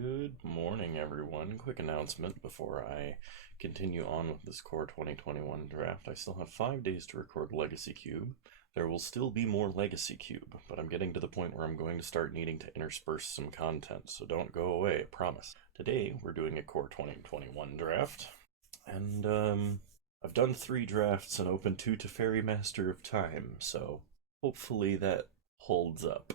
Good morning, everyone. Quick announcement before I continue on with this Core 2021 draft. I still have 5 days to record Legacy Cube. There will still be more Legacy Cube, but I'm getting to the point where I'm going to start needing to intersperse some content, so don't go away, I promise. Today, we're doing a Core 2021 draft, and I've done 3 drafts and opened 2 Teferi Master of Time, so hopefully that holds up.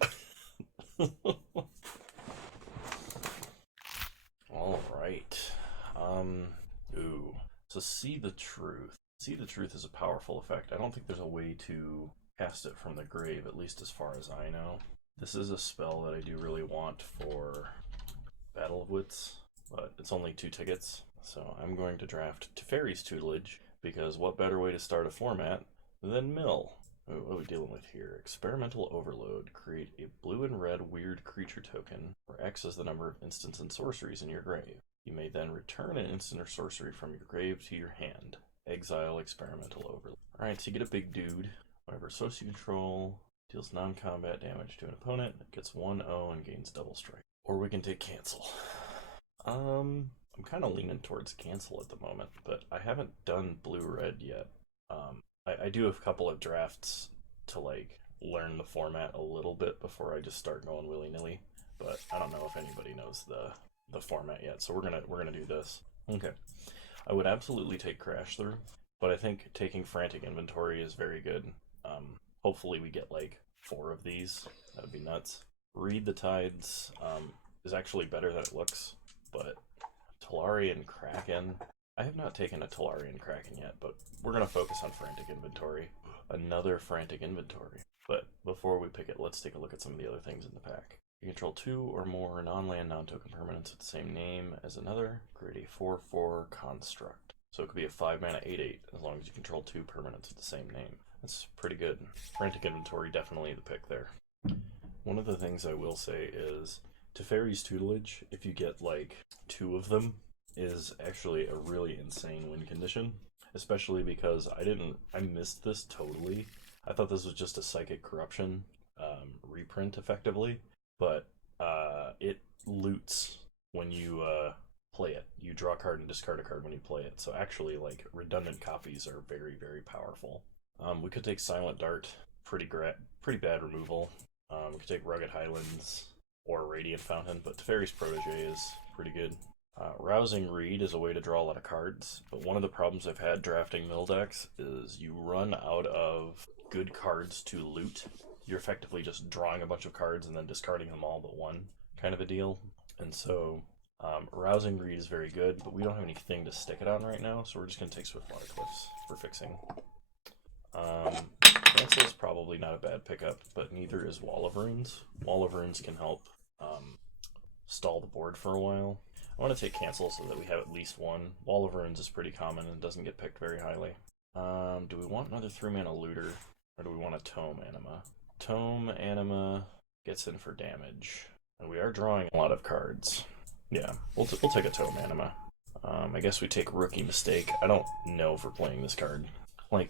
Alright. So See the Truth. See the Truth is a powerful effect. I don't think there's a way to cast it from the grave, at least as far as I know. This is a spell that I do really want for Battle of Wits, but it's only 2 tickets. So I'm going to draft Teferi's Tutelage, because what better way to start a format than Mill? What are we dealing with here? Experimental Overload. Create a blue and red weird creature token, where X is the number of instants and sorceries in your grave. You may then return an instant or sorcery from your grave to your hand. Exile Experimental Overload. Alright, so you get a big dude. Whenever associate control deals non-combat damage to an opponent, it gets 1/0 and gains double strike. Or we can take cancel. I'm kind of leaning towards cancel at the moment, but I haven't done blue-red yet. I do have a couple of drafts to learn the format a little bit before I just start going willy-nilly, but I don't know if anybody knows the format yet, so we're gonna do this. Okay, I would absolutely take Crash Through, but I think taking Frantic Inventory is very good. Hopefully we get 4 of these. That would be nuts. Read the Tides is actually better than it looks, but Tolarian Kraken. I have not taken a Tolarian Kraken yet, but we're going to focus on Frantic Inventory. Another Frantic Inventory. But before we pick it, let's take a look at some of the other things in the pack. You control 2 or more non-land, non-token permanents with the same name as another. Create a 4/4 construct. So it could be a 5-mana 8/8 as long as you control 2 permanents with the same name. That's pretty good. Frantic Inventory, definitely the pick there. One of the things I will say is Teferi's Tutelage, if you get 2 of them, is actually a really insane win condition, especially because I missed this totally. I thought this was just a Psychic Corruption reprint effectively, but it loots when you play it. You draw a card and discard a card when you play it, so actually redundant copies are very, very powerful. We could take Silent Dart, pretty bad removal. We could take Rugged Highlands or Radiant Fountain, but Teferi's Protege is pretty good. Rousing Reed is a way to draw a lot of cards, but one of the problems I've had drafting mill decks is you run out of good cards to loot. You're effectively just drawing a bunch of cards and then discarding them all but one, kind of a deal. And so Rousing Reed is very good, but we don't have anything to stick it on right now, so we're just going to take Swiftwater Cliffs for fixing. Cancel is probably not a bad pickup, but neither is Wall of Runes. Wall of Runes can help stall the board for a while. I want to take cancel so that we have at least one. Wall of Runes is pretty common and doesn't get picked very highly. Do we want another 3-mana looter, or do we want a Tome Anima? Tome Anima gets in for damage, and we are drawing a lot of cards. Yeah, we'll take a Tome Anima. I guess we take Rookie Mistake. I don't know if we're playing this card.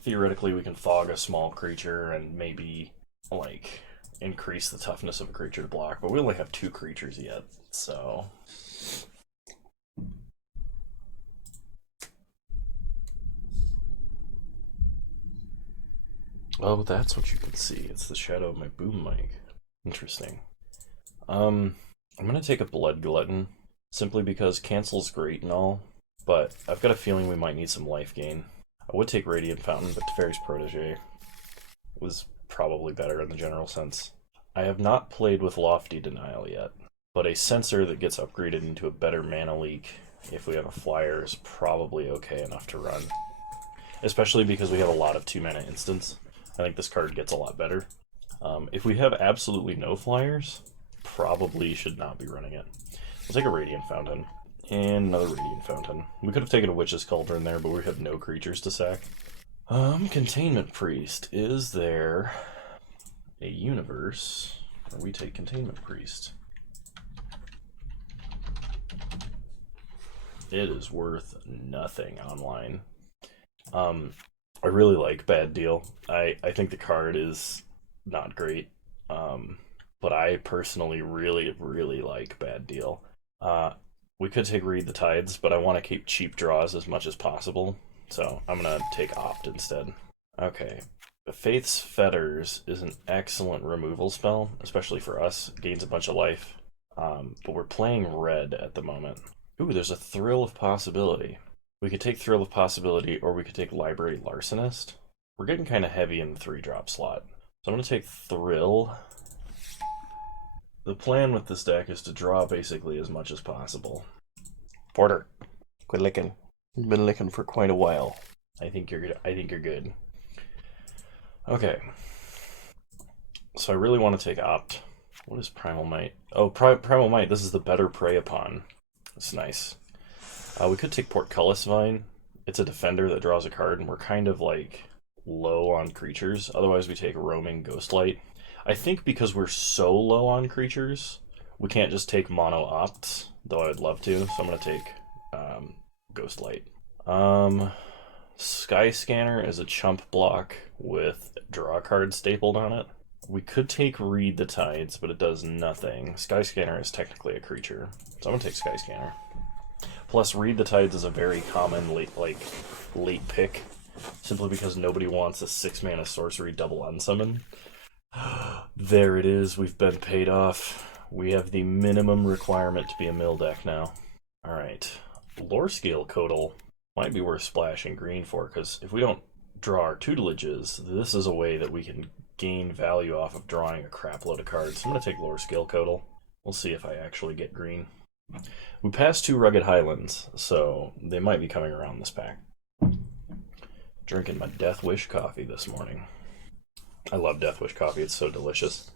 Theoretically, we can fog a small creature and maybe, increase the toughness of a creature to block, but we only have 2 creatures yet, so... Oh, that's what you can see. It's the shadow of my boom mic. Interesting. I'm gonna take a Blood Glutton, simply because cancel's great and all, but I've got a feeling we might need some life gain. I would take Radiant Fountain, but Teferi's Protege was probably better in the general sense. I have not played with Lofty Denial yet, but a Censor that gets upgraded into a better mana leak if we have a flyer is probably okay enough to run. Especially because we have a lot of 2-mana instants. I think this card gets a lot better. If we have absolutely no flyers, probably should not be running it. We'll take a Radiant Fountain. And another Radiant Fountain. We could have taken a Witch's Cauldron there, but we have no creatures to sack. Containment Priest. Is there a universe where we take Containment Priest? It is worth nothing online. I really like Bad Deal. I think the card is not great, but I personally really like Bad Deal. We could take Read the Tides, but I want to keep cheap draws as much as possible, so I'm going to take Opt instead. Okay, Faith's Fetters is an excellent removal spell, especially for us. It gains a bunch of life, but we're playing red at the moment. Ooh, there's a Thrill of Possibility. We could take Thrill of Possibility, or we could take Library Larcenist. We're getting kind of heavy in the 3-drop slot, so I'm going to take Thrill. The plan with this deck is to draw basically as much as possible. Porter, quit licking. You've been licking for quite a while. I think you're good. Okay. So I really want to take Opt. What is Primal Might? Oh, Primal Might. This is the better Prey Upon. That's nice. We could take Portcullis Vine. It's a defender that draws a card, and we're kind of like low on creatures. Otherwise, we take Roaming Ghostlight. I think because we're so low on creatures, we can't just take mono opts, though I'd love to, so I'm going to take Ghostlight. Sky Scanner is a chump block with draw card stapled on it. We could take Read the Tides, but it does nothing. Sky Scanner is technically a creature, so I'm going to take Sky Scanner. Plus, Read the Tides is a very common late pick, simply because nobody wants a 6-mana sorcery double unsummon. There it is, we've been paid off. We have the minimum requirement to be a mill deck now. Alright, Lore Scale Codal might be worth splashing green for, because if we don't draw our tutelages, this is a way that we can gain value off of drawing a crap load of cards. So I'm going to take Lore Scale Codal. We'll see if I actually get green. We passed 2 Rugged Highlands, so they might be coming around this pack. Drinking my Death Wish coffee this morning. I love Death Wish coffee, it's so delicious.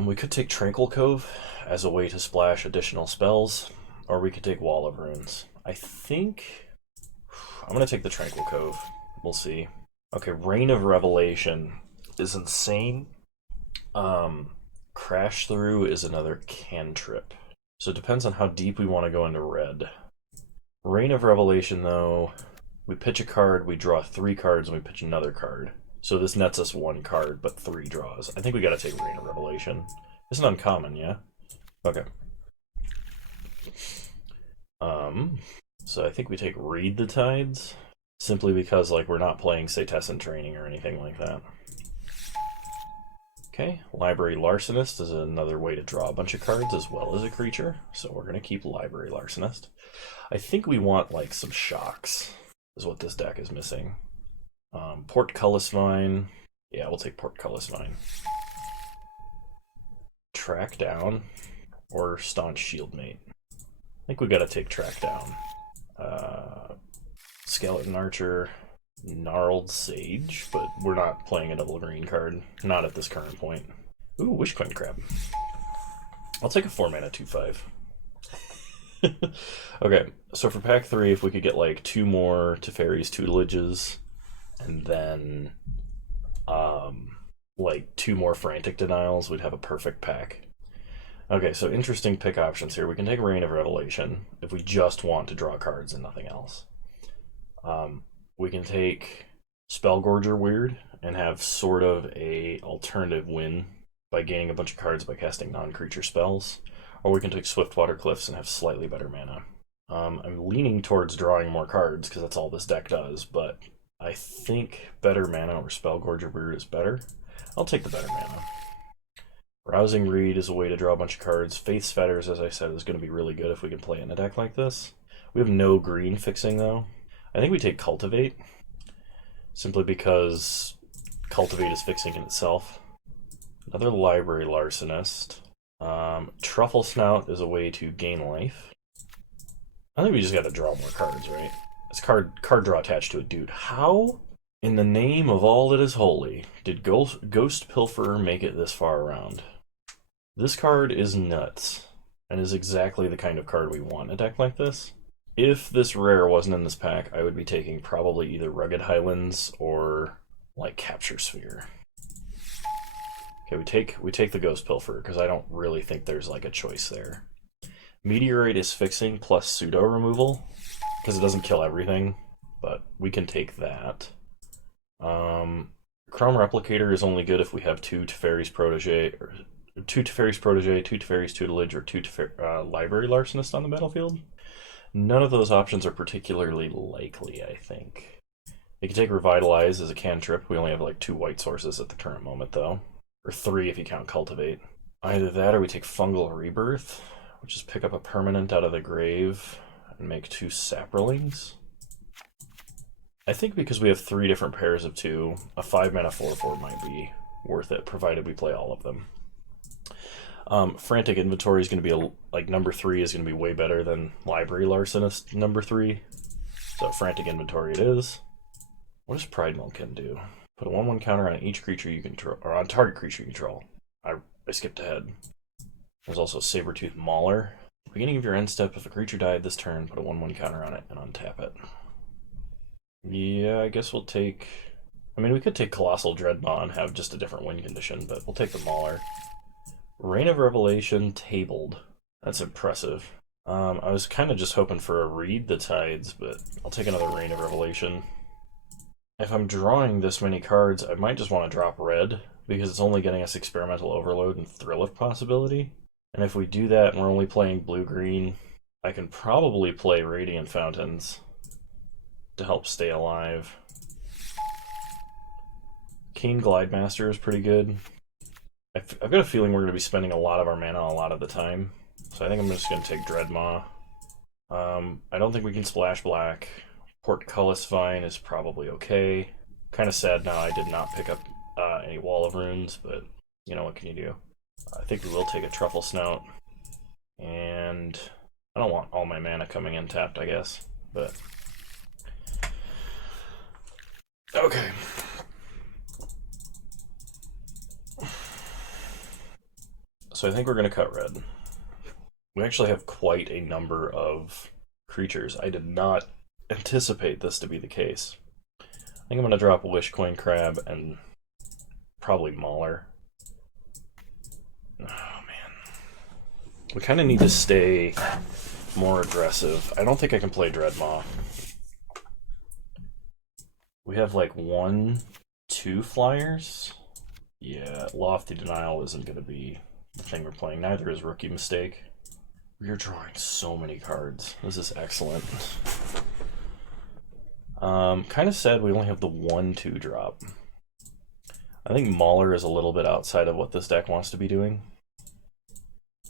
We could take Tranquil Cove as a way to splash additional spells, or we could take Wall of Runes. I think I'm going to take the Tranquil Cove. We'll see. Okay, Reign of Revelation is insane. Crash Through is another cantrip. So it depends on how deep we want to go into red. Reign of Revelation, though, we pitch a card, we draw 3 cards, and we pitch another card. So this nets us 1 card, but 3 draws. I think we gotta take Reign of Revelation. It's an uncommon, yeah? Okay. So I think we take Read the Tides, simply because we're not playing Setessan Training or anything like that. Okay, Library Larcenist is another way to draw a bunch of cards as well as a creature, so we're gonna keep Library Larcenist. I think we want some shocks, is what this deck is missing. Portcullis Vine. Yeah, we'll take Portcullis Vine. Track Down or Staunch Shieldmate. I think we gotta take Track Down. Skeleton Archer, Gnarled Sage, but we're not playing a double green card. Not at this current point. Ooh, Wishcoin Crab. I'll take a 4-mana 2/5. Okay, so for pack 3, if we could get 2 more Teferi's Tutelages, and then 2 more Frantic Denials, we'd have a perfect pack. Okay, so interesting pick options here. We can take Reign of Revelation if we just want to draw cards and nothing else. We can take Spellgorger Weird and have sort of a alternative win by gaining a bunch of cards by casting non-creature spells. Or we can take Swiftwater Cliffs and have slightly better mana. I'm leaning towards drawing more cards because that's all this deck does, but I think better mana or Spellgorger Weird is better. I'll take the better mana. Rousing Reed is a way to draw a bunch of cards. Faith's Fetters, as I said, is going to be really good if we can play in a deck like this. We have no green fixing, though. I think we take Cultivate, simply because Cultivate is fixing in itself. Another Library Larcenist. Truffle Snout is a way to gain life. I think we just got to draw more cards, right? It's card draw attached to a dude. How, in the name of all that is holy, did Ghost Pilferer make it this far around? This card is nuts, and is exactly the kind of card we want in a deck like this. If this rare wasn't in this pack, I would be taking probably either Rugged Highlands or Capture Sphere. Okay, we take the Ghost Pilferer because I don't really think there's a choice there. Meteorite is fixing plus pseudo removal because it doesn't kill everything, but we can take that. Chrome Replicator is only good if we have 2 Teferi's Protege, 2 Teferi's Protege, 2 Teferi's Tutelage, or 2 Library Larcenist on the battlefield. None of those options are particularly likely, I think. You can take Revitalize as a cantrip. We only have like 2 white sources at the current moment, though. Or 3 if you count Cultivate. Either that or we take Fungal Rebirth, which is pick up a permanent out of the grave and make 2 Saprolings. I think because we have 3 different pairs of 2, a 5-mana 4/4 might be worth it, provided we play all of them. Frantic Inventory is going to be, like, number 3 is going to be way better than Library Larcenist number 3. So Frantic Inventory it is. What does Pride Milken do? Put a 1/1 counter on each creature you control, or on target creature you control. I skipped ahead. There's also Sabertooth Mauler. Beginning of your end step, if a creature died this turn, put a 1/1 counter on it and untap it. Yeah, I guess we'll take... I mean, we could take Colossal Dreadmaw and have just a different win condition, but we'll take the Mauler. Reign of Revelation tabled. That's impressive. I was kind of just hoping for a Read the Tides, but I'll take another Reign of Revelation. If I'm drawing this many cards, I might just want to drop red, because it's only getting us Experimental Overload and Thrill of Possibility. And if we do that and we're only playing blue-green, I can probably play Radiant Fountains to help stay alive. Keen Glidemaster is pretty good. I've got a feeling we're going to be spending a lot of our mana a lot of the time, so I think I'm just going to take Dreadmaw. I don't think we can splash black. Portcullis Vine is probably okay. Kind of sad now I did not pick up any Wall of Runes, but you know, what can you do? I think we will take a Truffle Snout, and I don't want all my mana coming in tapped, I guess, but... Okay. So I think we're going to cut red. We actually have quite a number of creatures. I did not anticipate this to be the case. I think I'm going to drop a Wishcoin Crab and probably Mauler. Oh man. We kind of need to stay more aggressive. I don't think I can play Dreadmaw. We have like 1, 2 flyers. Yeah, Lofty Denial isn't going to be the thing we're playing. Neither is Rookie Mistake. We are drawing so many cards. This is excellent. Kind of sad we only have the 1/2 drop. I think Mauler is a little bit outside of what this deck wants to be doing.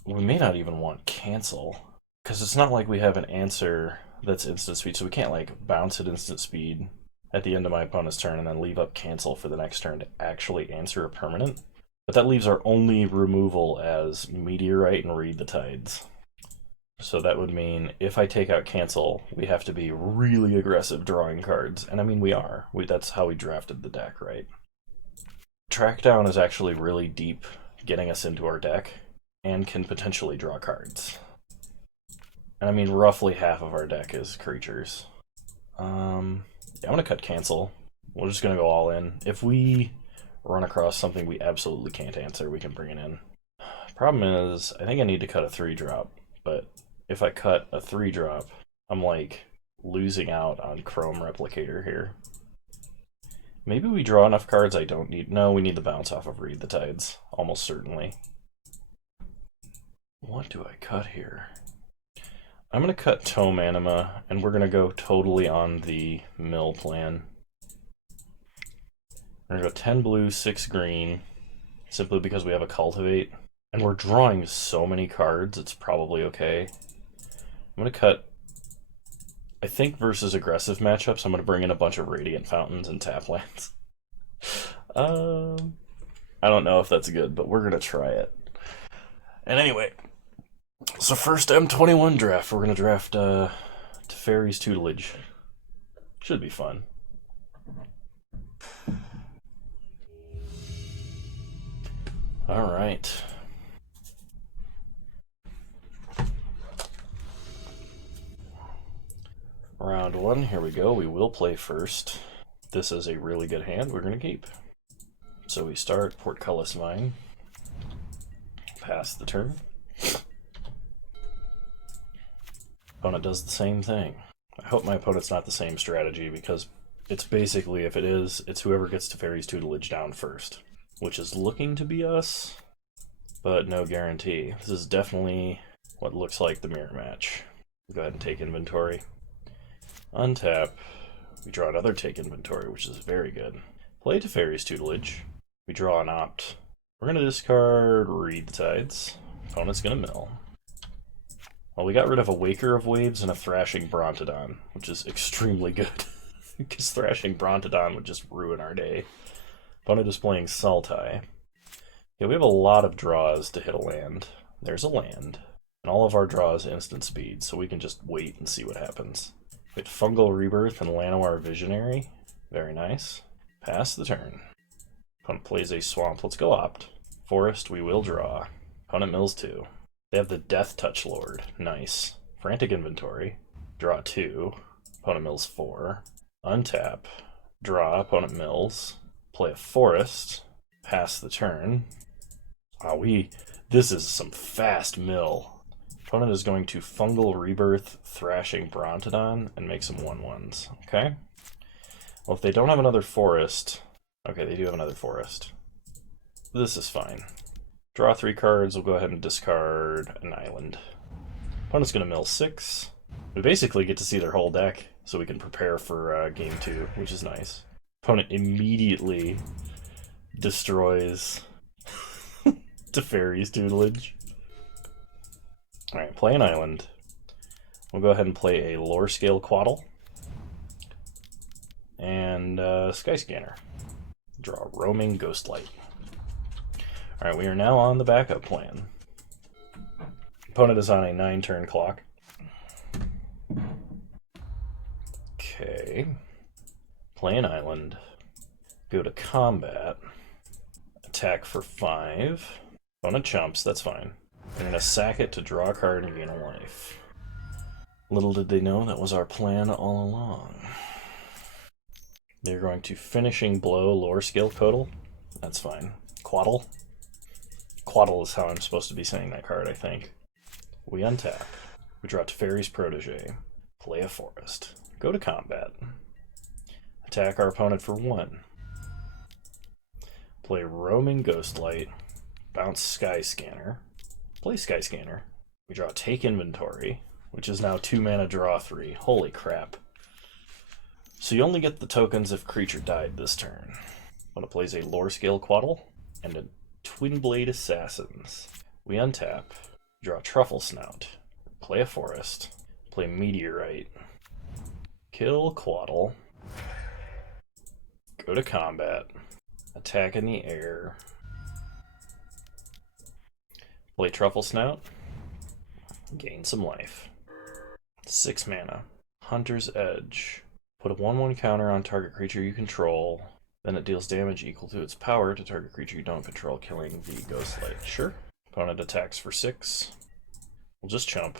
We may not even want Cancel, because it's not like we have an answer that's instant speed, so we can't like bounce at instant speed at the end of my opponent's turn and then leave up Cancel for the next turn to actually answer a permanent. But that leaves our only removal as Meteorite and Read the Tides. So that would mean if I take out Cancel, we have to be really aggressive drawing cards. And I mean, we are. That's how we drafted the deck, right? Trackdown is actually really deep, getting us into our deck, and can potentially draw cards. And I mean, roughly half of our deck is creatures. Yeah, I'm going to cut Cancel. We're just going to go all in. If we run across something we absolutely can't answer, we can bring it in. Problem is, I think I need to cut a 3-drop, but if I cut a 3-drop, I'm like losing out on Chrome Replicator here. Maybe we draw enough cards I don't need. No, we need the bounce off of Read the Tides, almost certainly. What do I cut here? I'm going to cut Tome Anima, and we're going to go totally on the mill plan. We're going to go 10 blue, 6 green, simply because we have a Cultivate. And we're drawing so many cards, it's probably okay. I'm going to cut, I think versus aggressive matchups, I'm going to bring in a bunch of Radiant Fountains and tap lands. I don't know if that's good, but we're going to try it. And anyway, so first M21 draft, we're going to draft Teferi's Tutelage. Should be fun. All right. Round 1, here we go. We will play first. This is a really good hand we're going to keep. So we start Portcullis Vine. Pass the turn. Opponent does the same thing. I hope my opponent's not the same strategy, because it's basically, if it is, it's whoever gets Teferi's Tutelage down first, which is looking to be us. but no guarantee. This is definitely what looks like the mirror match. Go ahead and take inventory. Untap. We draw another take inventory, which is very good. Play Teferi's Tutelage. We draw an opt. We're going to discard Read the Tides. Opponent's going to mill. Well, we got rid of a Waker of Waves and a Thrashing Brontodon, which is extremely good. Because Thrashing Brontodon would just ruin our day. Opponent is playing Sultai. Yeah, we have a lot of draws to hit a land. There's a land. And all of our draws instant speed, so we can just wait and see what happens. We get Fungal Rebirth and Llanowar Visionary. Very nice. Pass the turn. Opponent plays a Swamp. Let's go opt. Forest, we will draw. Opponent mills 2. They have the Death Touch Lord. Nice. Frantic Inventory. Draw 2. Opponent mills 4. Untap. Draw. Opponent mills. Play a Forest. Pass the turn. Wow, this is some fast mill. Opponent is going to Fungal Rebirth, Thrashing Brontodon, and make some 1/1s. Okay? Well, if they don't have another Forest... Okay, they do have another Forest. This is fine. Draw 3 cards, we'll go ahead and discard an island. Opponent's going to mill 6. We basically get to see their whole deck, so we can prepare for game 2, which is nice. Opponent immediately destroys Teferi's Tutelage. Alright, play an island. We'll go ahead and play a Lore Scale Quaddle. And Sky Scanner. Draw Roaming Ghostlight. Alright, we are now on the backup plan. Opponent is on a 9-turn clock. Okay. Play an island. Go to combat. Attack for 5. Opponent chumps, that's fine. I'm going to sack it to draw a card and gain a life. Little did they know that was our plan all along. They're going to Finishing Blow Lore Scale Quaddle. That's fine. Quaddle. Quaddle is how I'm supposed to be saying that card, I think. We untap. We draw Teferi's Protege. Play a Forest. Go to combat. Attack our opponent for 1. Play Roaming Ghostlight. Bounce Sky Scanner. Play Sky Scanner. We draw Take Inventory, which is now 2 mana, draw 3. Holy crap. So you only get the tokens if creature died this turn. Opponent plays a Lore Scale Quaddle and a Twin Blade Assassins. We untap. Draw Truffle Snout. Play a Forest. Play Meteorite. Kill Quaddle. Go to combat. Attack in the air. Play Truffle Snout. Gain some life. 6 mana. Hunter's Edge. Put a 1/1 counter on target creature you control. Then it deals damage equal to its power to target creature you don't control, killing the Ghostlight. Sure. Opponent attacks for 6. We'll just chump.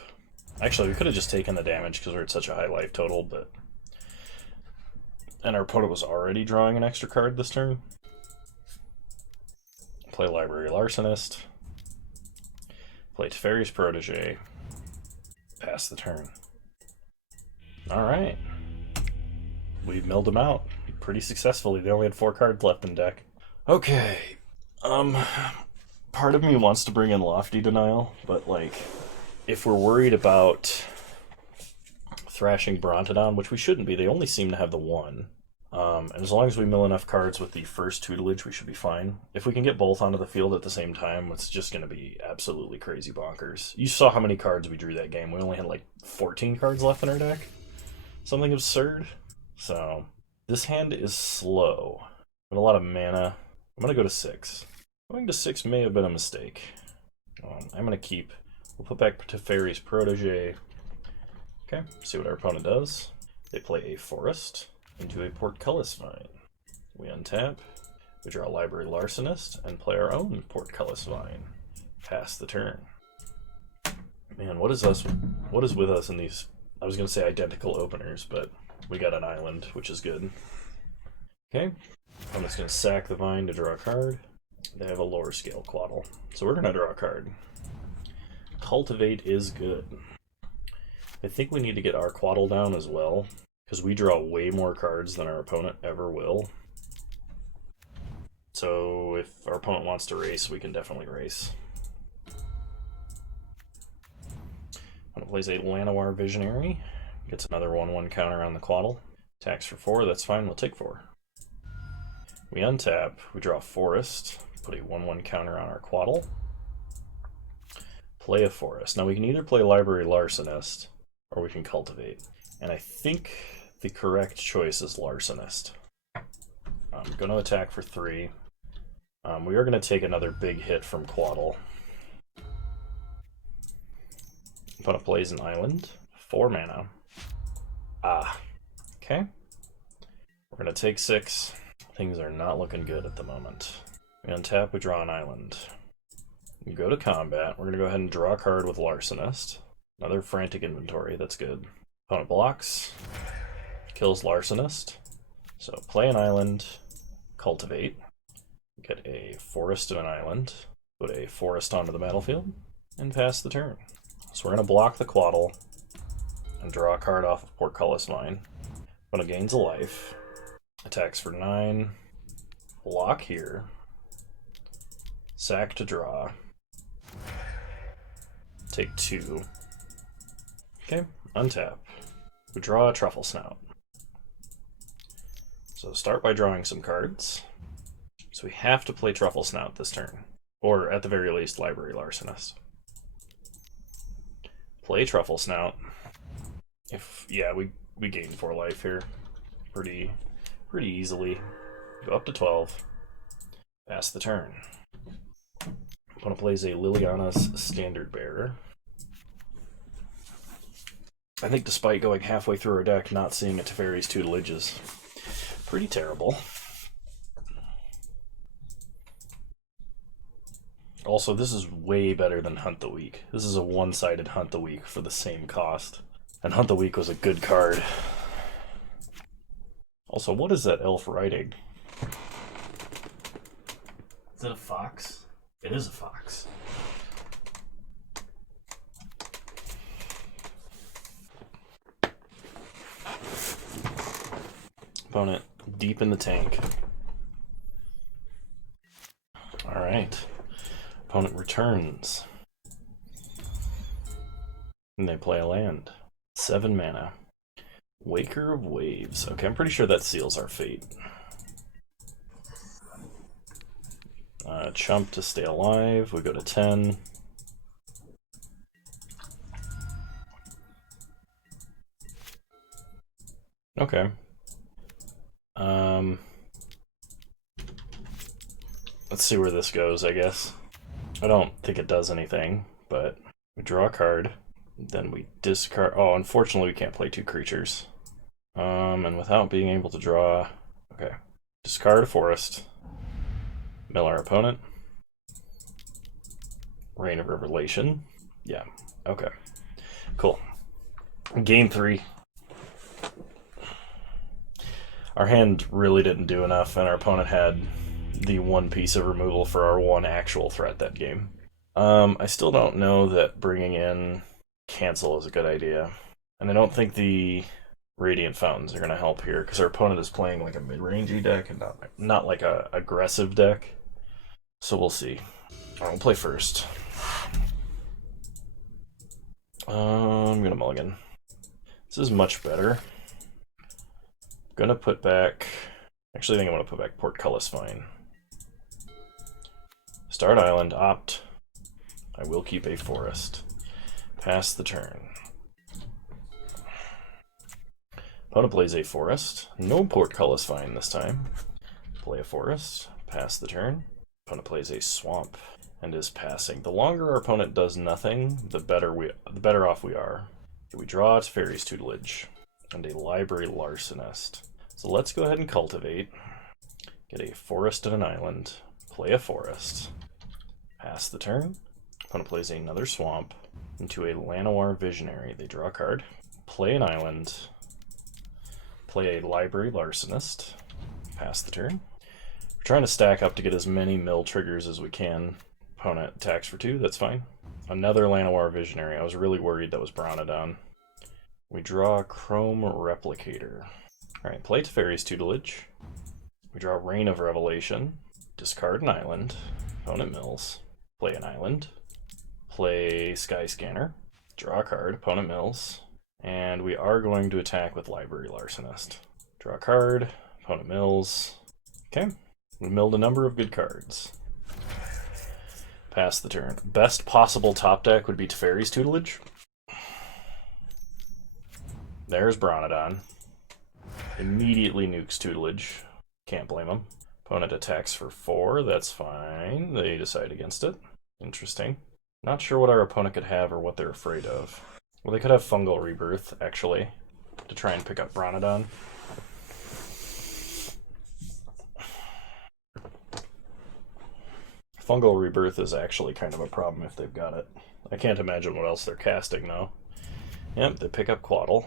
Actually, we could have just taken the damage because we're at such a high life total, but... And our opponent was already drawing an extra card this turn. Play Library Larcenist. Play Teferi's Protege. Pass the turn. Alright. We milled them out pretty successfully. They only had 4 cards left in deck. Okay. Part of me wants to bring in Lofty Denial, but like, if we're worried about Thrashing Brontodon, which we shouldn't be, they only seem to have the 1. And as long as we mill enough cards with the first Tutelage, we should be fine. If we can get both onto the field at the same time, it's just going to be absolutely crazy bonkers. You saw how many cards we drew that game. We only had like 14 cards left in our deck. Something absurd. So, this hand is slow. With a lot of mana. I'm going to go to 6. Going to 6 may have been a mistake. I'm going to keep. We'll put back Teferi's Protege. Okay, see what our opponent does. They play a Forest into a Portcullis Vine. We untap, we draw a Library Larcenist, and play our own Portcullis Vine. Pass the turn. Man, what is with us in these, I was going to say identical openers, but we got an island, which is good. Okay, I'm just going to sack the Vine to draw a card. They have a Lore Scale Quaddle, so we're going to draw a card. Cultivate is good. I think we need to get our Quaddle down as well, because we draw way more cards than our opponent ever will. So if our opponent wants to race, we can definitely race. Opponent plays a Llanowar Visionary. Gets another 1/1 counter on the Quaddle. Attacks for 4, that's fine, we'll take 4. We untap, we draw Forest, put a 1/1 counter on our Quaddle. Play a Forest. Now we can either play Library Larcenist, or we can Cultivate. And I think the correct choice is Larcenist. I'm going to attack for 3. We are going to take another big hit from Quaddle. Opponent plays an island, 4 mana. Okay. We're going to take 6. Things are not looking good at the moment. We untap, we draw an island. We go to combat. We're going to go ahead and draw a card with Larcenist. Another Frantic Inventory, that's good. Opponent blocks, kills Larcenist. So play an island, cultivate, get a forest and an island, put a forest onto the battlefield, and pass the turn. So we're going to block the Quaddle and draw a card off of Portcullis Mine. Opponent gains a life, attacks for 9, block here, sack to draw, take 2. Okay, untap. We draw a Truffle Snout. So start by drawing some cards. So we have to play Truffle Snout this turn. Or at the very least, Library Larcenist. Play Truffle Snout. We gain 4 life here. Pretty easily. Go up to 12. Pass the turn. Opponent plays a Liliana's Standard Bearer. I think despite going halfway through our deck, not seeing a Teferi's Tutelage is pretty terrible. Also, this is way better than Hunt the Weak. This is a one-sided Hunt the Weak for the same cost. And Hunt the Weak was a good card. Also, what is that elf riding? Is it a fox? It is a fox. Opponent deep in the tank. Alright. Opponent returns. And they play a land. 7 mana. Waker of Waves. Okay, I'm pretty sure that seals our fate. Chump to stay alive. We go to 10. Okay. Let's see where this goes, I guess. I don't think it does anything, but we draw a card, then we discard. Oh, unfortunately, we can't play 2 creatures. And without being able to draw, okay, discard a forest, mill our opponent, Reign of Revelation. Yeah, okay, cool. Game 3. Our hand really didn't do enough, and our opponent had the 1 piece of removal for our 1 actual threat that game. I still don't know that bringing in Cancel is a good idea. And I don't think the Radiant Fountains are going to help here, because our opponent is playing like a mid-rangey deck and not like a aggressive deck. So we'll see. I'll play first. I'm going to mulligan. This is much better. Gonna put back... Actually, I think I'm gonna put back Portcullis Mine. Start island, opt. I will keep a forest. Pass the turn. Opponent plays a forest. No Portcullis Mine this time. Play a forest. Pass the turn. Opponent plays a swamp and is passing. The longer our opponent does nothing, the better off we are. We draw Teferi's Tutelage and a Library Larcenist. So let's go ahead and cultivate. Get a forest and an island. Play a forest. Pass the turn. Opponent plays another swamp into a Llanowar Visionary. They draw a card. Play an island. Play a Library Larcenist. Pass the turn. We're trying to stack up to get as many mill triggers as we can. Opponent attacks for 2, that's fine. Another Llanowar Visionary. I was really worried that was Bronodon. We draw Chrome Replicator. Alright, play Teferi's Tutelage. We draw Reign of Revelation. Discard an island. Opponent mills. Play an island. Play Sky Scanner. Draw a card, opponent mills. And we are going to attack with Library Larcenist. Draw a card, opponent mills. Okay, we milled a number of good cards. Pass the turn. Best possible top deck would be Teferi's Tutelage. There's Bronodon. Immediately nukes Tutelage. Can't blame him. Opponent attacks for 4. That's fine. They decide against it. Interesting. Not sure what our opponent could have or what they're afraid of. Well, they could have Fungal Rebirth, actually, to try and pick up Bronodon. Fungal Rebirth is actually kind of a problem if they've got it. I can't imagine what else they're casting, though. Yep, they pick up Quaddle.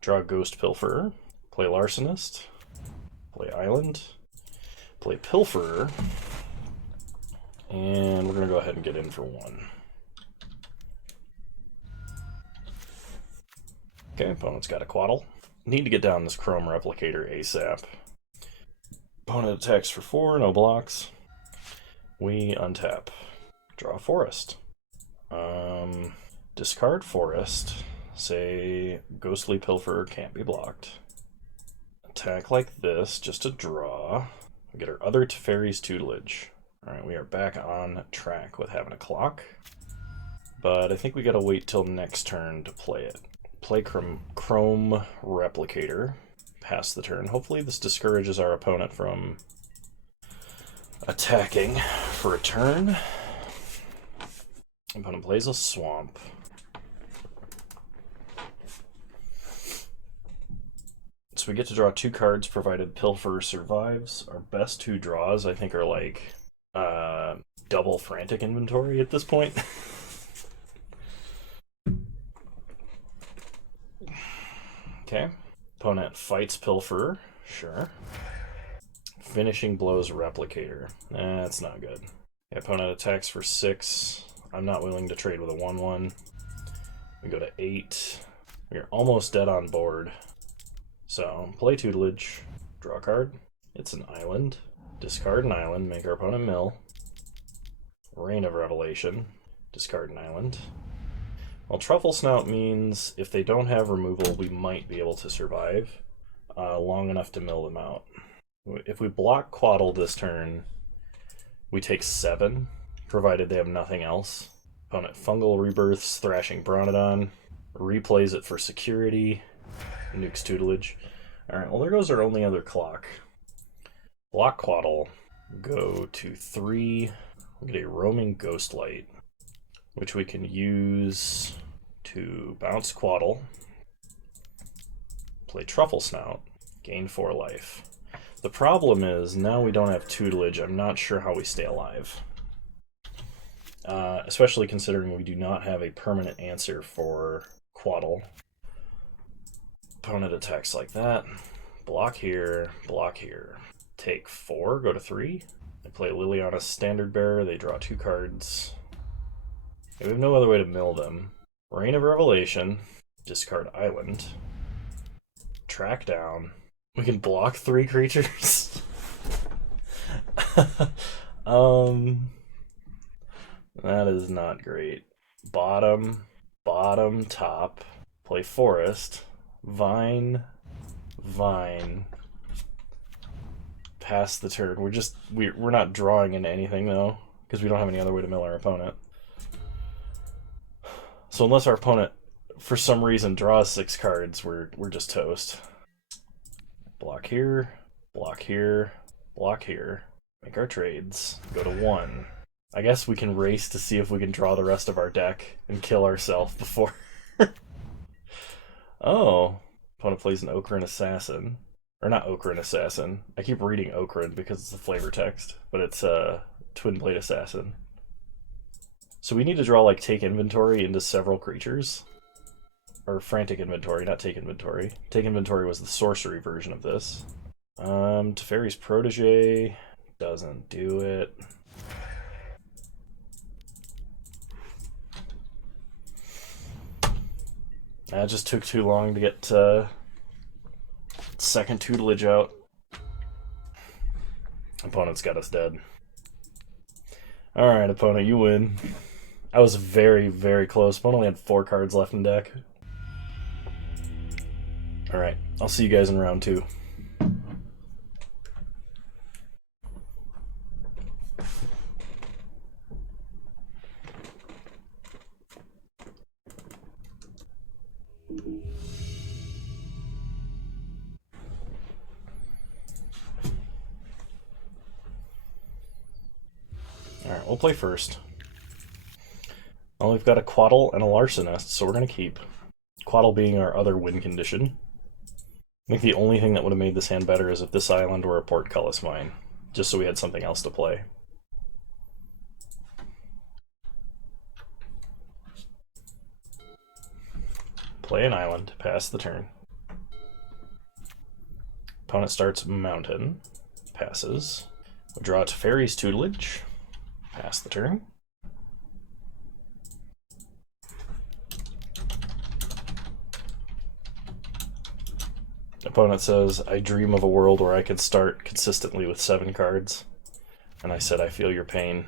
Draw Ghost Pilferer. Play Larcenist. Play Island. Play Pilferer. And we're going to go ahead and get in for 1. Okay, opponent's got a Quaddle. Need to get down this Chrome Replicator ASAP. Opponent attacks for 4, no blocks. We untap. Draw a Forest. Discard Forest. Say Ghostly Pilferer can't be blocked. Attack like this, just to draw. We get our other Teferi's Tutelage. Alright, we are back on track with having a clock. But I think we gotta wait till next turn to play it. Play Chrome Replicator. Pass the turn. Hopefully this discourages our opponent from attacking for a turn. Opponent plays a Swamp. So we get to draw 2 cards provided Pilferer survives. Our best 2 draws, I think, are like double Frantic Inventory at this point. Okay. Opponent fights Pilferer. Sure. Finishing Blows Replicator. That's not good. The opponent attacks for 6. I'm not willing to trade with a 1/1. We go to 8. We're almost dead on board. So, play Tutelage. Draw a card. It's an island. Discard an island. Make our opponent mill. Reign of Revelation. Discard an island. Well, Truffle Snout means if they don't have removal, we might be able to survive long enough to mill them out. If we block Quaddle this turn, we take 7, provided they have nothing else. Opponent Fungal Rebirths, Thrashing Bronodon, replays it for security, nukes Tutelage. Alright, well there goes our only other clock. Block Quaddle, go to 3, we get a Roaming Ghostlight, which we can use to bounce Quaddle, play Truffle Snout, gain 4 life. The problem is, now we don't have Tutelage, I'm not sure how we stay alive. Especially considering we do not have a permanent answer for Quaddle. Opponent attacks like that. Block here, block here. Take 4, go to 3. They play Liliana's Standard Bearer, they draw 2 cards. We have no other way to mill them. Reign of Revelation, discard Island. Track down. We can block 3 creatures. That is not great. Bottom, top. Play Forest. Vine. Pass the turn. We're not drawing into anything though, because we don't have any other way to mill our opponent. So unless our opponent, for some reason, draws 6 cards, we're just toast. Block here, block here, block here. Make our trades. Go to 1. I guess we can race to see if we can draw the rest of our deck and kill ourselves before. Oh. Opponent plays an Okran Assassin. Or not Okran Assassin. I keep reading Okran because it's the flavor text, but it's a Twin Blade Assassin. So we need to draw, like, Take Inventory into several creatures. Or Frantic Inventory, not Take Inventory. Take Inventory was the sorcery version of this. Teferi's Protege doesn't do it. That just took too long to get second Tutelage out. Opponent's got us dead. Alright, opponent, you win. I was very, very close, but only had 4 cards left in deck. Alright, I'll see you guys in round 2. Alright, we'll play first. Well, we've got a Quaddle and a Larcenist, so we're going to keep. Quaddle being our other win condition. I think the only thing that would have made this hand better is if this island were a Portcullis Mine, just so we had something else to play. Play an island, pass the turn. Opponent starts Mountain, passes. We draw to Fairy's Tutelage, pass the turn. Opponent says, I dream of a world where I could start consistently with 7 cards. And I said, I feel your pain.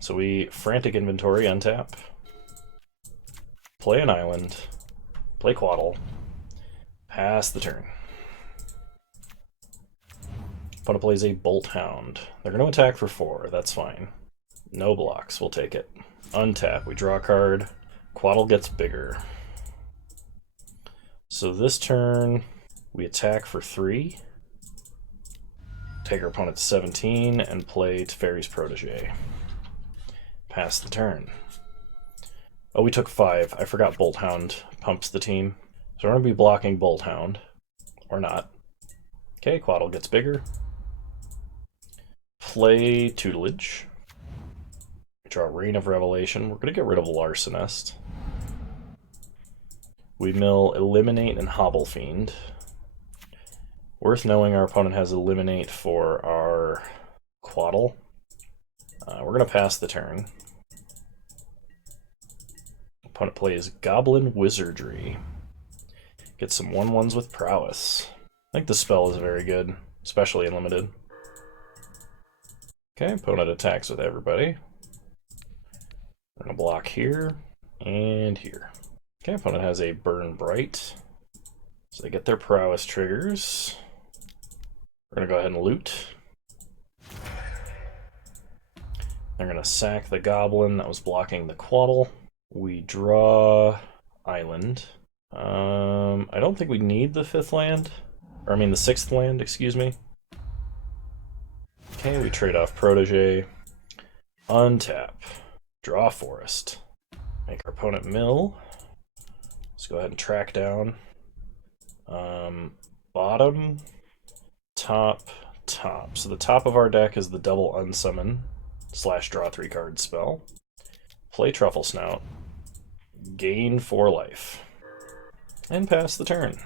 So we Frantic Inventory, untap. Play an island. Play Quaddle. Pass the turn. Opponent plays a Bolt Hound. They're going to attack for 4, that's fine. No blocks, we'll take it. Untap, we draw a card. Quaddle gets bigger. So this turn, we attack for 3, take our opponent's 17, and play Teferi's Protege. Pass the turn. Oh, we took 5. I forgot Bolt Hound pumps the team. So we're going to be blocking Bolt Hound. Or not. Okay, Quaddle gets bigger. Play Tutelage. We draw Reign of Revelation. We're going to get rid of Larcenist. We mill Eliminate and Hobble Fiend. Worth knowing our opponent has Eliminate for our Quaddle. We're going to pass the turn. Opponent plays Goblin Wizardry. Get some 1/1s with Prowess. I think the spell is very good, especially in Limited. Okay, opponent attacks with everybody. We're going to block here and here. Okay, opponent has a Burn Bright. So they get their Prowess triggers. We're going to go ahead and loot. They're going to sack the Goblin that was blocking the Quaddle. We draw Island. I don't think we need the 5th land. Or I mean the 6th land, excuse me. Okay, we trade off Protege. Untap. Draw Forest. Make our opponent mill. Let's go ahead and track down. Bottom, top, top. So the top of our deck is the double unsummon / draw 3 card spell. Play Truffle Snout. Gain 4 life. And pass the turn.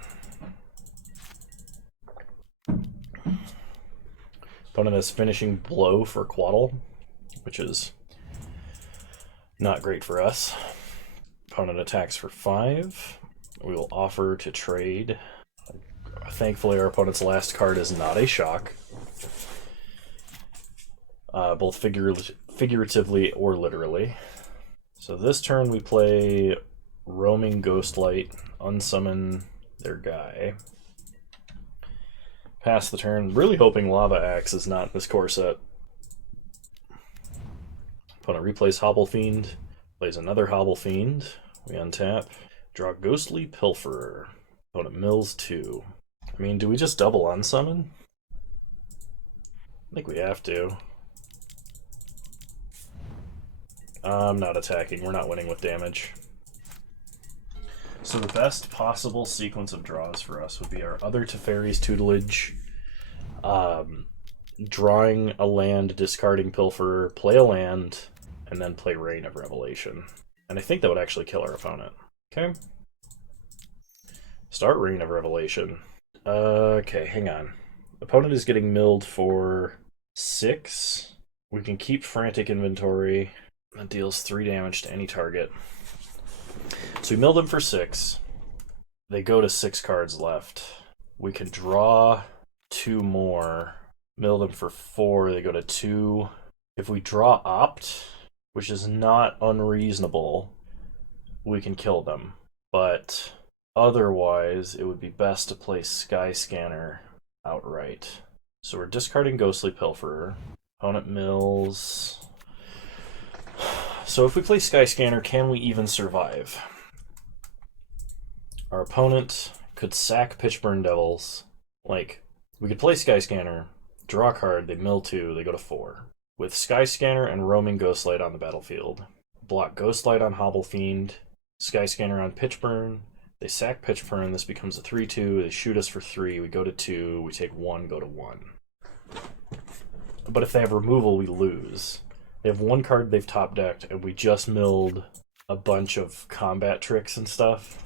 Opponent has Finishing Blow for Quaddle, which is not great for us. Opponent attacks for 5. We will offer to trade. Thankfully, our opponent's last card is not a shock. Both figuratively or literally. So this turn we play Roaming Ghostlight, unsummon their guy. Pass the turn. Really hoping Lava Axe is not this core set. Opponent replays Hobble Fiend. Plays another Hobble Fiend. We untap. Draw Ghostly Pilferer. Opponent mills 2. I mean, do we just double unsummon? I think we have to. I'm not attacking. We're not winning with damage. So the best possible sequence of draws for us would be our other Teferi's Tutelage, drawing a land, discarding Pilferer, play a land, and then play Reign of Revelation. And I think that would actually kill our opponent. Okay. Start Reign of Revelation. Okay, hang on. Opponent is getting milled for 6. We can keep Frantic Inventory. That deals 3 damage to any target. So we mill them for 6. They go to 6 cards left. We can draw 2 more. Mill them for 4. They go to 2. If we draw Opt, which is not unreasonable, we can kill them. But otherwise, it would be best to play Skyscanner outright. So we're discarding Ghostly Pilferer. Opponent mills. So if we play Skyscanner, can we even survive? Our opponent could sack Pitchburn Devils. Like, we could play Skyscanner, draw a card, they mill 2, they go to 4. With Skyscanner and Roaming Ghostlight on the battlefield. Block Ghostlight on Hobble Fiend, Skyscanner on Pitchburn, they sack Pitchburn, this becomes a 3-2, they shoot us for 3, we go to 2, we take 1, go to 1. But if they have removal, we lose. They have 1 card they've top decked, and we just milled a bunch of combat tricks and stuff.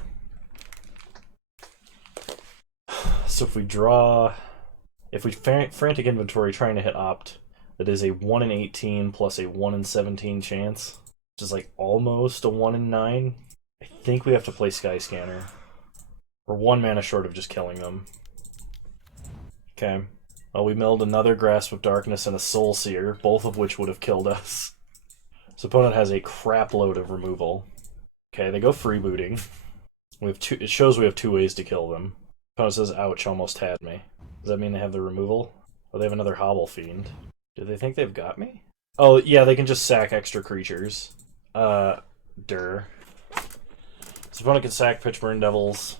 So if we draw... If we Frantic Inventory trying to hit Opt, that is a 1 in 18 plus a 1 in 17 chance, which is like almost a 1 in 9. I think we have to play Skyscanner. We're 1 mana short of just killing them. Okay. Well, we milled another Grasp of Darkness and a Soul Seer, both of which would have killed us. So opponent has a crap load of removal. Okay, they go freebooting. We have it shows we have 2 ways to kill them. Opponent says, ouch, almost had me. Does that mean they have the removal? Oh, they have another Hobble Fiend. Do they think they've got me? Oh, yeah, they can just sack extra creatures. So opponent can sack Pitchburn Devils,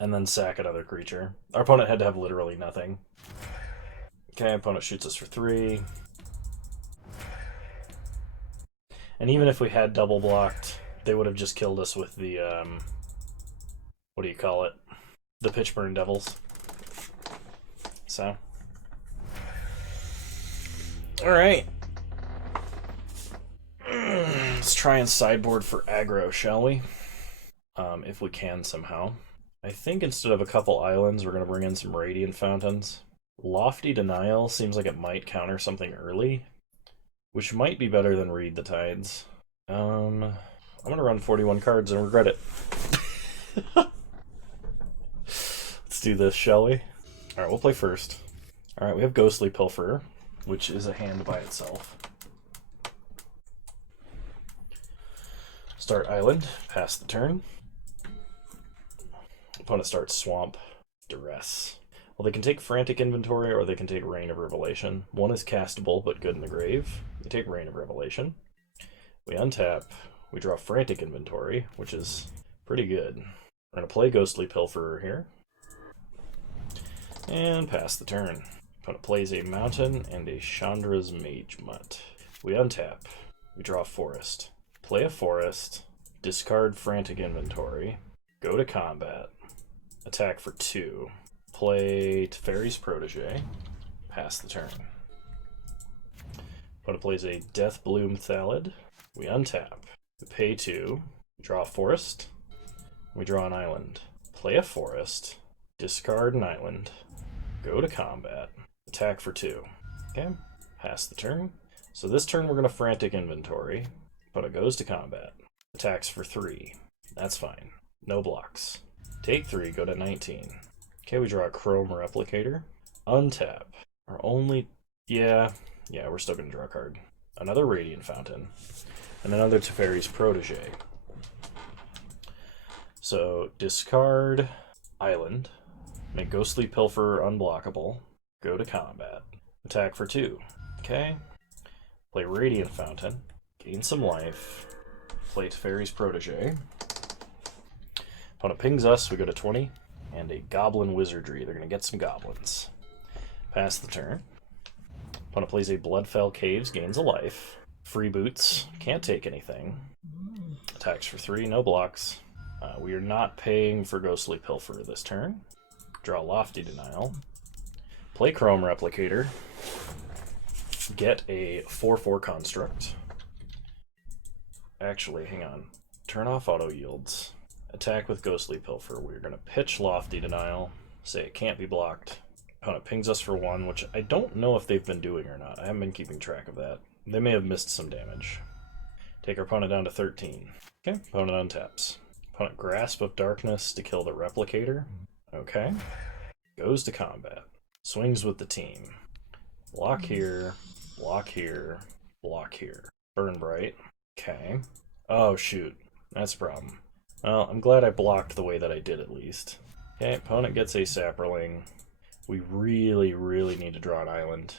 and then sack another creature. Our opponent had to have literally nothing. Okay, opponent shoots us for 3. And even if we had double blocked, they would have just killed us with the, what do you call it? The Pitchburn Devils. So. Alright. Let's try and sideboard for aggro, shall we? If we can somehow. I think instead of a couple islands, we're going to bring in some Radiant Fountains. Lofty Denial seems like it might counter something early, which might be better than Read the Tides. I'm going to run 41 cards and regret it. Let's do this, shall we? Alright, we'll play first. Alright, we have Ghostly Pilferer, which is a hand by itself. Start Island, pass the turn. Opponent starts Swamp, Duress. Well, they can take Frantic Inventory or they can take Rain of Revelation. One is castable but good in the grave. We take Rain of Revelation. We untap. We draw Frantic Inventory, which is pretty good. We're going to play Ghostly Pilferer here. And pass the turn. Opponent plays a Mountain and a Chandra's Mage Mutt. We untap. We draw Forest. Play a Forest. Discard Frantic Inventory. Go to combat. Attack for 2. Play Teferi's Protege. Pass the turn. Opponent plays a Death Bloom Thallid. We untap. We pay 2. We draw a Forest. We draw an Island. Play a Forest. Discard an Island. Go to combat. Attack for 2. Okay. Pass the turn. So this turn we're going to Frantic Inventory. Opponent goes to combat. Attacks for 3. That's fine. No blocks. Take 3, go to 19. Okay, we draw a Chrome Replicator. Untap. Our only... Yeah, we're still going to draw a card. Another Radiant Fountain. And another Teferi's Protege. So, discard Island. Make Ghostly Pilferer unblockable. Go to combat. Attack for 2. Okay. Play Radiant Fountain. Gain some life. Play Teferi's Protege. Opponent pings us, we go to 20. And a Goblin Wizardry. They're going to get some goblins. Pass the turn. Opponent plays a Bloodfell Caves, gains a life. Freeboots, can't take anything. Attacks for 3, no blocks. We are not paying for Ghostly Pilferer this turn. Draw Lofty Denial. Play Chrome Replicator. Get a 4/4 Construct. Actually, hang on. Turn off auto yields. Attack with Ghostly Pilfer. We're going to pitch Lofty Denial. Say it can't be blocked. Opponent pings us for 1, which I don't know if they've been doing or not. I haven't been keeping track of that. They may have missed some damage. Take our opponent down to 13. Okay, opponent untaps. Opponent Grasp of Darkness to kill the Replicator. Okay. Goes to combat. Swings with the team. Block here. Block here. Block here. Burn Bright. Okay. Oh, shoot. That's a problem. Well, I'm glad I blocked the way that I did at least. Okay, opponent gets a Saproling. We really, really need to draw an island,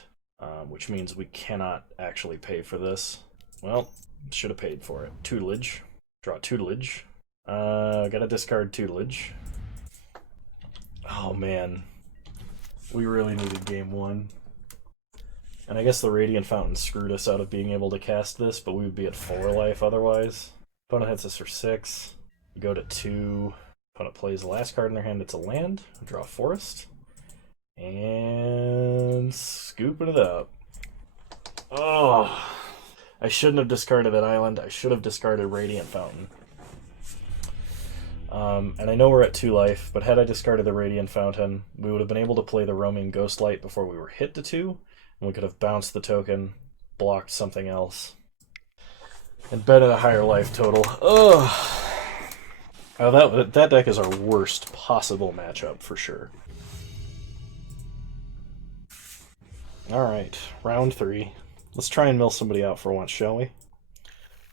which means we cannot actually pay for this. Well, should have paid for it. Tutelage. Draw Tutelage. Gotta discard Tutelage. Oh, man. We really needed game 1. And I guess the Radiant Fountain screwed us out of being able to cast this, but we would be at 4 life otherwise. Opponent hits us for 6. We go to 2. Opponent plays the last card in their hand. It's a land. We draw a forest. And scooping it up. Oh, I shouldn't have discarded that island. I should have discarded Radiant Fountain. And I know we're at 2 life, but had I discarded the Radiant Fountain, we would have been able to play the Roaming Ghostlight before we were hit to 2, and we could have bounced the token, blocked something else, and bet at a higher life total. Ugh. Oh, that deck is our worst possible matchup for sure. Alright, round 3. Let's try and mill somebody out for once, shall we?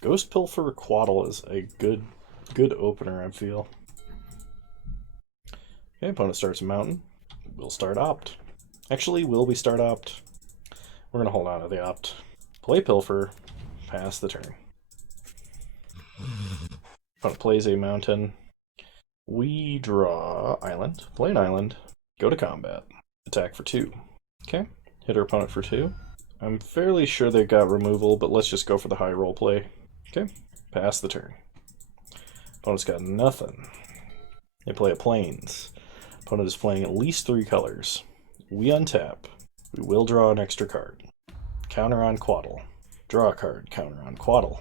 Ghost Pilfer Quaddle is a good opener, I feel. Okay, opponent starts a mountain. We'll start opt. Actually, will we start opt? We're going to hold on to the opt. Play Pilfer. Pass the turn. Opponent plays a mountain. We draw island. Play an island. Go to combat. Attack for 2. Okay. Hit our opponent for 2. I'm fairly sure they got removal, but let's just go for the high roll play. Okay. Pass the turn. Opponent's got nothing. They play a plains. Opponent is playing at least 3 colors. We untap. We will draw an extra card. Counter on Quaddle. Draw a card. Counter on Quaddle.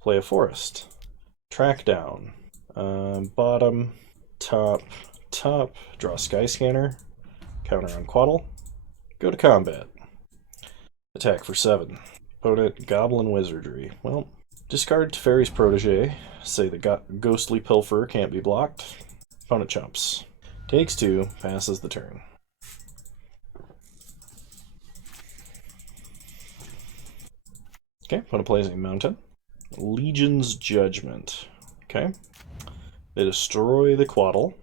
Play a forest. Track down. Bottom. Top. Top. Draw Sky Scanner. Counter on Quaddle. Go to combat. Attack for 7. Opponent Goblin Wizardry. Well, discard Teferi's Protege. Say the Ghostly Pilfer can't be blocked. Opponent chumps. Takes 2, passes the turn. Okay, opponent plays a mountain. Legion's Judgment. Okay. They destroy the Quaddle.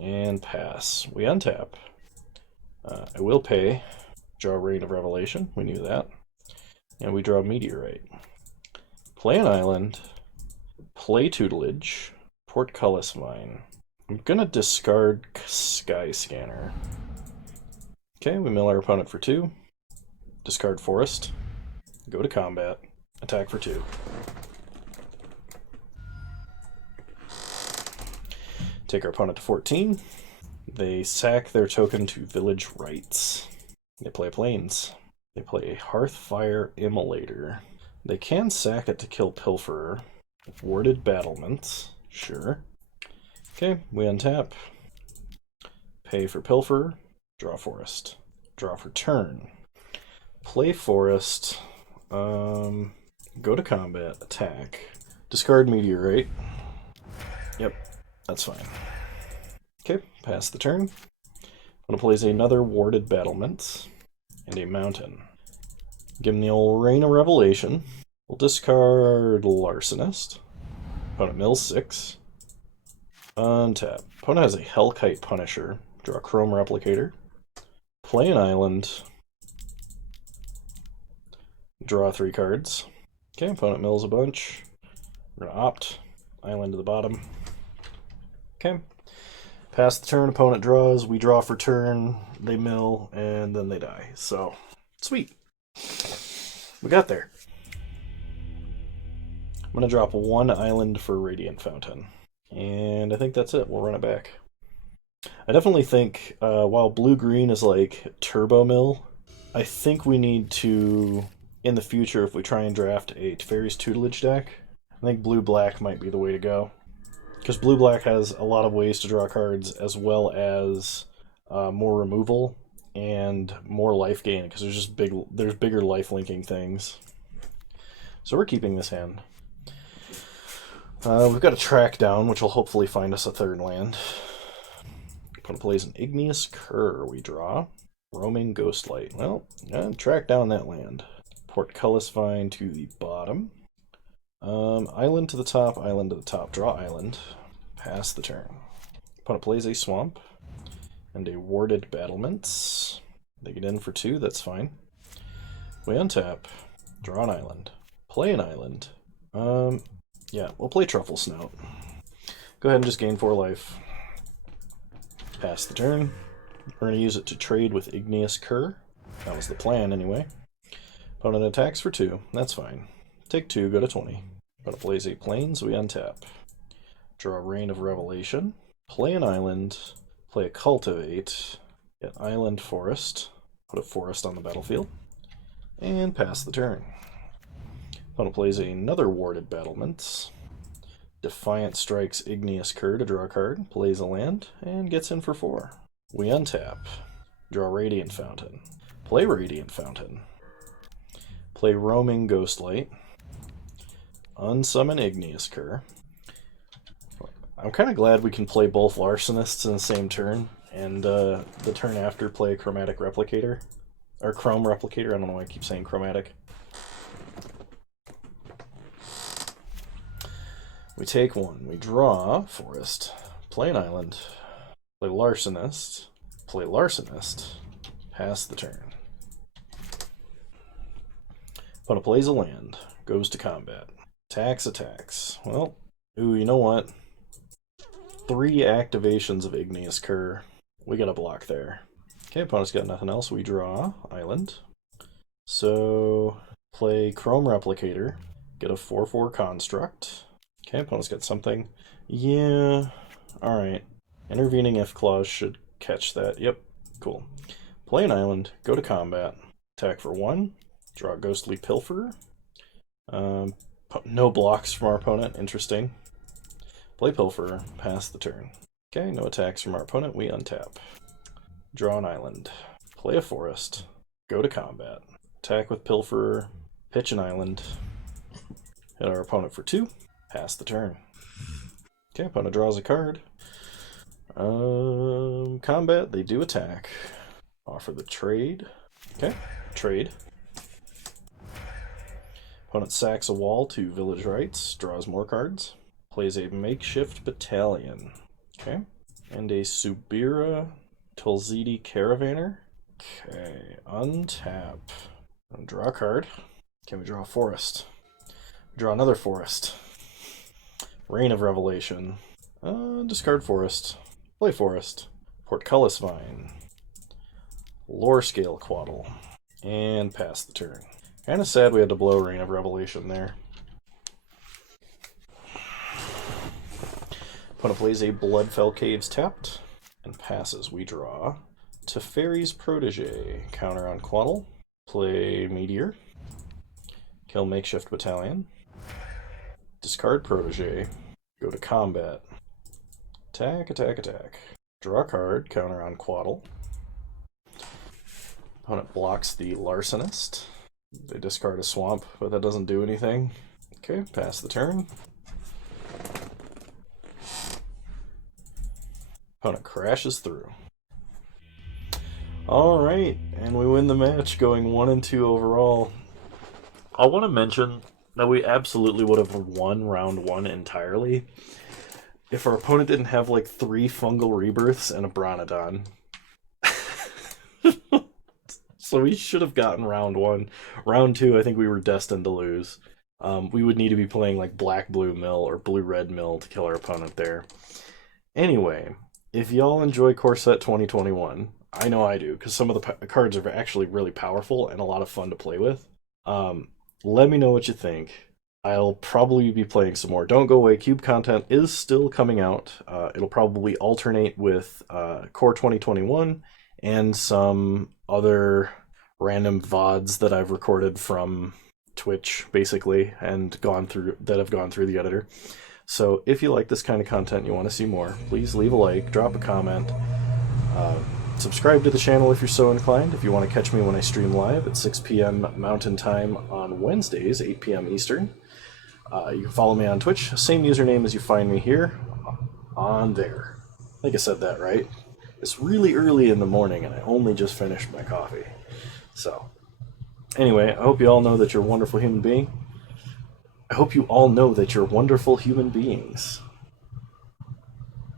And pass. We untap. I will pay. Draw Rain of Revelation. We knew that. And we draw Meteorite. Play an island. Play Tutelage. Portcullis Mine. I'm gonna discard Sky Scanner. Okay, we mill our opponent for 2. Discard Forest. Go to combat. Attack for 2. Take our opponent to 14. They sack their token to Village Rites. They play Plains. They play a Hearthfire Immolator. They can sack it to kill Pilferer. Warded Battlements. Sure. Okay, we untap. Pay for Pilferer. Draw Forest. Draw for turn. Play Forest. Go to combat. Attack. Discard Meteorite. Yep, that's fine. Okay, pass the turn. I'm going to place another Warded Battlements and a Mountain. Give him the old Rain of Revelation. We'll discard Larcenist. Opponent mills 6. Untap. Opponent has a Hellkite Punisher. Draw Chrome Replicator. Play an island. Draw 3 cards. Okay, opponent mills a bunch. We're going to opt. Island to the bottom. Okay. Pass the turn, opponent draws, we draw for turn, they mill, and then they die. So, sweet. We got there. I'm going to drop 1 island for Radiant Fountain. And I think that's it. We'll run it back. I definitely think, while blue-green is like turbo mill, I think we need to, in the future, if we try and draft a Teferi's Tutelage deck, I think blue-black might be the way to go. Because blue-black has a lot of ways to draw cards, as well as more removal and more life gain, because there's bigger life linking things. So we're keeping this hand. We've got a track down, which will hopefully find us a 3rd land. Opponent plays an Igneous Cur. We draw. Roaming Ghostlight. Well, track down that land. Portcullis Vine to the bottom. Island to the top, island to the top. Draw island. Pass the turn. Opponent plays a swamp and a warded battlements. They get in for 2, that's fine. We untap. Draw an island. Play an island. Yeah, we'll play Truffle Snout. Go ahead and just gain 4 life. Pass the turn. We're going to use it to trade with Igneous Cur. That was the plan, anyway. Opponent attacks for 2. That's fine. Take 2, go to 20. Opponent plays a Plains, we untap. Draw Rain of Revelation. Play an island. Play a Cultivate. Get Island Forest. Put a forest on the battlefield. And pass the turn. Opponent plays another Warded Battlements. Defiant strikes Igneous Cur to draw a card, plays a land, and gets in for 4. We untap. Draw Radiant Fountain. Play Radiant Fountain. Play Roaming Ghostlight. Unsummon Igneous Cur. I'm kind of glad we can play both Larcenists in the same turn, and the turn after play Chromatic Replicator. Or Chrome Replicator, I don't know why I keep saying Chromatic. We take 1. We draw Forest. Play an island. Play Larcenist. Play Larcenist. Pass the turn. Opponent plays a land. Goes to combat. Attacks. Well, ooh, you know what? 3 activations of Igneous Cur. We got a block there. Okay, opponent's got nothing else. We draw island. So, play Chrome Replicator. Get a 4/4 construct. Okay, opponent's got something. Yeah, alright. Intervening If clause should catch that. Yep, cool. Play an island, go to combat, attack for 1, draw Ghostly Pilferer. No blocks from our opponent, interesting. Play Pilferer, pass the turn. Okay, no attacks from our opponent, we untap. Draw an island, play a forest, go to combat, attack with Pilferer, pitch an island, hit our opponent for 2, pass the turn. Okay, opponent draws a card. Combat, they do attack. Offer the trade. Okay, trade. Opponent sacks a wall to Village Rights, draws more cards. Plays a Makeshift Battalion. Okay, and a Subira Tulzidi Caravaner. Okay, untap. And draw a card. Can we draw a forest? Draw another forest. Rain of Revelation. Discard forest. Play forest. Portcullis Vine. Lore Scale Quaddle. And pass the turn. Kinda sad we had to blow Rain of Revelation there. Opponent plays a Bloodfell Caves tapped. And passes. We draw. Teferi's Protege. Counter on Quaddle. Play Meteor. Kill Makeshift Battalion. Discard Protege. Go to combat. Attack. Draw a card, counter on Quaddle. Opponent blocks the Larcenist. They discard a swamp, but that doesn't do anything. Okay, pass the turn. Opponent crashes through. Alright, and we win the match, going 1-2 overall. I want to mention that we absolutely would have won round 1 entirely if our opponent didn't have like 3 Fungal Rebirths and a Bronodon. So we should have gotten round 1. Round 2, I think we were destined to lose. We would need to be playing like Black-Blue Mill or Blue-Red Mill to kill our opponent there. Anyway, if y'all enjoy Core Set 2021, I know I do, because some of the cards are actually really powerful and a lot of fun to play with. Let me know what you think. I'll probably be playing some more. Don't go away, Cube content is still coming out. It'll probably alternate with Core 2021 and some other random VODs that I've recorded from Twitch, basically, and have gone through the editor. So if you like this kind of content and you want to see more, please leave a like, drop a comment, subscribe to the channel if you're so inclined, if you want to catch me when I stream live at 6 p.m. Mountain Time on Wednesdays, 8 p.m. Eastern. You can follow me on Twitch, same username as you find me here, on there. I think I said that right. It's really early in the morning, and I only just finished my coffee. So, anyway, I hope you all know that you're a wonderful human being. I hope you all know that you're wonderful human beings.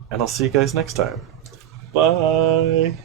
And I'll see you guys next time. Bye!